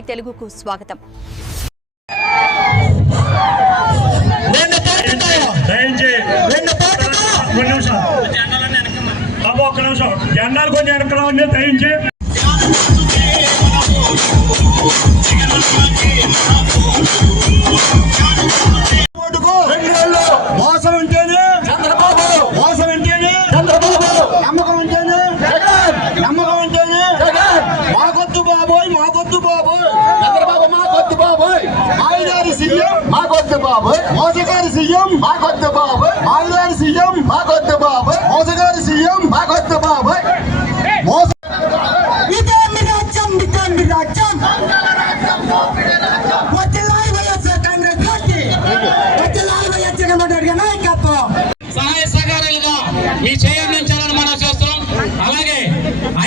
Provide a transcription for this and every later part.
TV తెలుగుకు స్వాగతం. జెండాలు కొంచెం వెనకరావండి దయించి. మోసం అంటేనే చంద్రబాబు, మోసం అంటేనే చంద్రబాబు, నమ్మకం అంటేనే జగన్, నమ్మకం అంటేనే జగన్. మాకొద్దు బాబోయ్, మాకొద్దు బాబోయ్, చంద్రబాబు మాకొద్దు బాబోయ్, మాయదారి సీఎం మాకొద్దు బాబోయ్, మోసగారి సీఎం మాకొద్దు బాబోయ్, మాయదారి సీఎం మాకొద్దు బాబోయ్, మోసగారి సీఎం మాకొద్దు బాబోయ్. సహాయ సహకారాలుగా మీ చేయందించాలని మనం చేస్తాం. అలాగే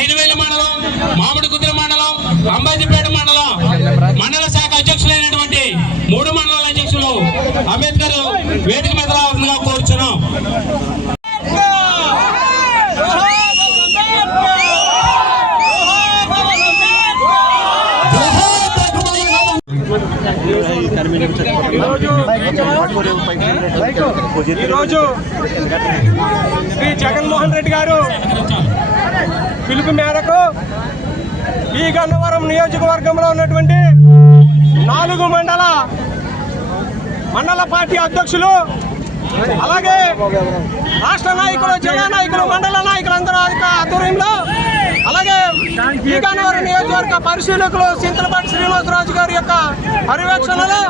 ఐనవేల మండలం, మామిడి కుదిరి మండలం, అంబాజీపేట మండలం మండల శాఖ అధ్యక్షులైనటువంటి 3 మండలాల అధ్యక్షులు అంబేద్కర్ వేదిక మీద రావాల్సిందిగా కోరుచున్నాం. ఈరోజు శ్రీ జగన్మోహన్ రెడ్డి గారు పిలుపు మేరకు ఈ గన్నవరం నియోజకవర్గంలో ఉన్నటువంటి 4 మండల పార్టీ అధ్యక్షులు, అలాగే రాష్ట్ర నాయకులు, జిల్లా నాయకులు, మండల నాయకులు అందరూ ఆధ్వర్యంలో, అలాగే ఈ గన్నవరం నియోజకవర్గ పరిశీలకులు చింతలపాటి శ్రీనివాసరాజు గారి యొక్క పర్యవేక్షణలో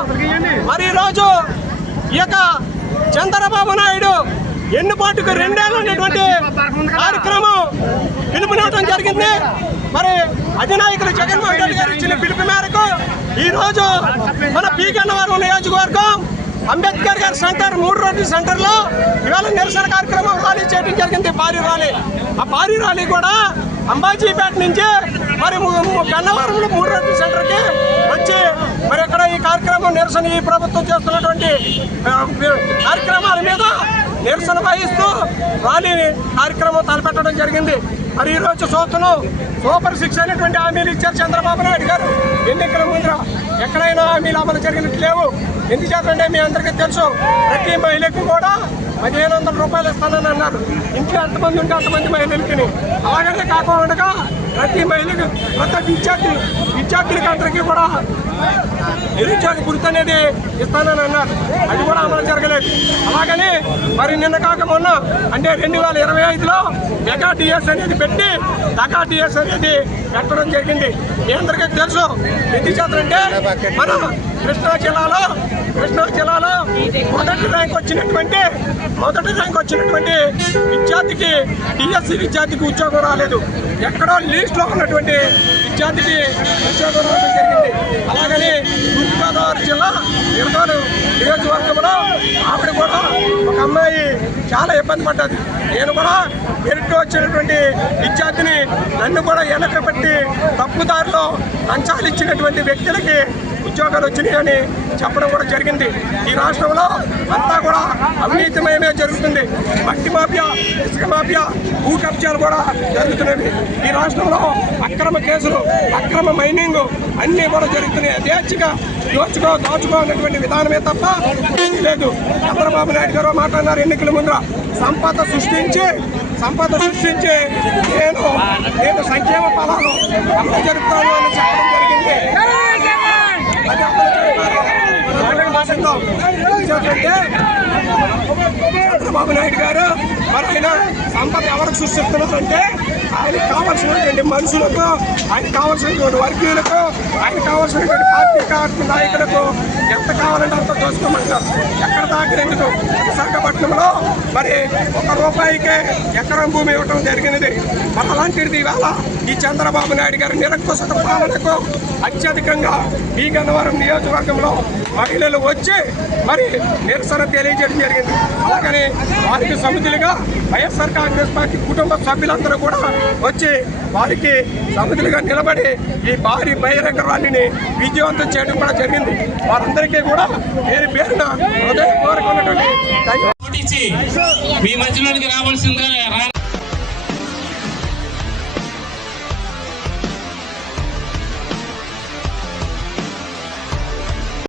మరి ఈరోజు ఈ యొక్క చంద్రబాబు నాయుడు ఎన్నుబాటుకు 2 ఏళ్ళు ఉన్నటువంటి కార్యక్రమం పిలుపునివ్వడం జరిగింది. మరి అధినాయకులు జగన్మోహన్ రెడ్డి గారు ఇచ్చిన పిలుపు మేరకు ఈరోజు మన పి గన్నవరం నియోజకవర్గం అంబేద్కర్ గారి సెంటర్ 3 రోడ్ల సెంటర్లో ఇవాళ నిరసన కార్యక్రమం ర్యాలీ చేయడం జరిగింది. భారీ ర్యాలీ. ఆ భారీ ర్యాలీ కూడా అంబాజీపేట నుంచి మరి గన్నవరంలో 3 రోడ్ల సెంటర్కి వచ్చి మరి ఇక్కడ ఈ కార్యక్రమం నిరసన, ఈ ప్రభుత్వం చేస్తున్నటువంటి కార్యక్రమాల మీద నిరసన వహిస్తూ ర్యాలీని కార్యక్రమం తలపెట్టడం జరిగింది. మరి ఈరోజు చూస్తున్నాం, సూపర్ 6 అనేటువంటి హామీలు ఇచ్చారు చంద్రబాబు నాయుడు గారు. ఎన్నికల ముందర ఎక్కడైనా హామీలు అమలు జరిగినట్టు లేవు. ఎందుచేతంటే మీ అందరికీ తెలుసు, ప్రతి మహిళకు కూడా 1500 రూపాయలు ఇస్తానని అన్నారు. ఇంట్లో ఎంతమంది ఉంటే అంతమంది మహిళలకి. అలాగనే కాకుండా ప్రతి మహిళకు, ప్రతి విద్యార్థులకి అందరికీ కూడా నిరుద్యోగ గుర్తు అనేది ఇస్తానని అన్నారు. అది కూడా అమలు జరగలేదు. అలాగని మరి నిన్న కాక మొన్న అంటే 2025లో మెగా డిఎస్ అనేది పెట్టి దగా డిఎస్ అనేది పెట్టడం జరిగింది. మీ అందరికీ తెలుసు. ఎందుకు చేస్తారంటే మన కృష్ణా జిల్లాలో మొదటి ర్యాంక్ వచ్చినటువంటి విద్యార్థికి, డిఎస్సి విద్యార్థికి ఉద్యోగం రాలేదు. ఎక్కడో లీస్ట్లో ఉన్నటువంటి విద్యార్థికి ఉద్యోగం రావడం జరిగింది. అలాగని తూర్పుగోదావరి జిల్లా ఇరగోలు నియోజకవర్గంలో ఆవిడ కూడా ఒక అమ్మాయి చాలా ఇబ్బంది పడ్డది. నేను కూడా మెరిట్ వచ్చినటువంటి విద్యార్థిని నన్ను కూడా వెనక పెట్టి తప్పుదారిలో లంచాలు ఇచ్చినటువంటి వ్యక్తులకి ఉద్యోగాలు వచ్చినాయని చెప్పడం కూడా జరిగింది. ఈ రాష్ట్రంలో అంతా కూడా అవినీతిమయమే జరుగుతుంది. మట్టి మాఫియా, ఇసుక మాఫియా, భూ కబ్జాలు కూడా జరుగుతున్నవి. ఈ రాష్ట్రంలో అక్రమ కేసులు, అక్రమ మైనింగ్ అన్నీ కూడా జరుగుతున్నాయి. యథేచ్ఛగా దాచుకో అన్నటువంటి విధానమే తప్ప ఏమీ లేదు. చంద్రబాబు నాయుడు గారు మాట్లాడినారు ఎన్నికల ముందర, సంపద సృష్టించి నేను సంక్షేమ ఫలాలు అమలు జరుపుతాను అని చెప్పడం జరిగింది. చంద్రబాబు నాయుడు గారు మరి ఆయన సంపద ఎవరికి సృష్టిస్తున్నారంటే ఆయనకు కావాల్సినటువంటి మనుషులకు, ఆయనకు కావాల్సినటువంటి వర్గీయులకు, ఆయనకు కావాల్సినటువంటి పార్టీ నాయకులకు ఎంత కావాలంటే అంత దోసుకోమంటారు. ఎక్కడ దాకినందుకు విశాఖపట్నంలో మరి 1 రూపాయికే ఎకరం భూమి ఇవ్వటం జరిగినది. మరి అలాంటిది ఇవాళ ఈ చంద్రబాబు నాయుడు గారి నిరంకుశత పాలనకు అత్యధికంగా ఈ గన్నవరం నియోజకవర్గంలో మహిళలు వచ్చి మరి నిరసన తెలియజేయడం జరిగింది. అలాగని వారికి సమితులుగా వైఎస్ఆర్ కాంగ్రెస్ పార్టీ కుటుంబ సభ్యులందరూ కూడా వచ్చి వారికి సమితులుగా నిలబడి ఈ భారీ బహిరంగ ర్యాలీని విజయవంతం చేయడం కూడా జరిగింది. వారందరికీ కూడా పేరున హృదయపూర్వకమైనటువంటి మీ మధ్యలోకి రావాల్సిందిగా